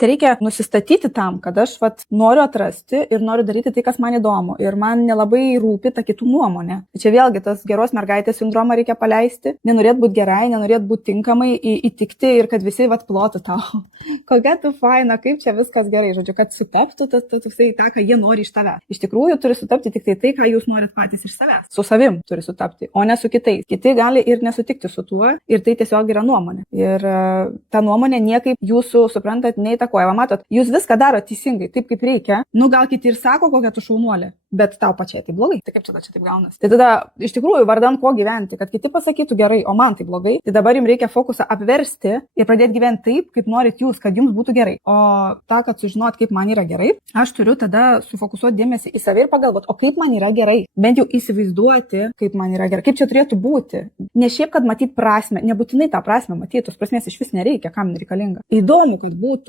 Tai reikia nusistatyti tam, kad aš noriu atrasti ir noriu daryti tai, kas man įdomu. Ir man nelabai rūpi ta kitų nuomonė. Čia vėlgi tas geros mergaitės sindromą reikia paleisti. Nenorėt būti gerai, nenorėt būti tinkamai įtikti ir kad visi plotų tau. Kokia tu faina, kaip čia viskas gerai. Žodžiu, kad sutaptų tą, ką jie nori iš tavęs. Iš tikrųjų turi sutapti tik tai, ką jūs norit patys iš savęs. Su savim turi sutapti, o ne su kitais. Kiti gali ir nesutikti su tuo ir tai tiesiog yra nuomonė. Ir ta nuomonė niekaip jūsų, suprantat, neįtakoja. Va, matot, jūs viską daro teisingai, taip kaip reikia. Nu, gal kiti ir sako, kokia tu šaunuolė, bet tau pačiai tai blogai. Tai kaip čia taip gaunas? Tai tada iš tikrųjų vardan ko gyventi, kad kiti pasakytų gerai, o man tai blogai. Tai dabar jums reikia fokusą apversti ir pradėti gyventi taip, kaip norit jūs, kad jums būtų gerai. O tą, kad sužinot, kaip man yra gerai, aš turiu tada sufokusuoti dėmesį į save ir pagalvoti, o kaip man yra gerai. Bent jau įsivaizduoti, kaip man yra gerai, kaip čia turėtų būti. Ne šiaip, kad matyt prasmę, nebūtinai tą prasmę matyti, tos prasmės iš vis nereikia, kam reikalinga. Įdomu, kad būtų.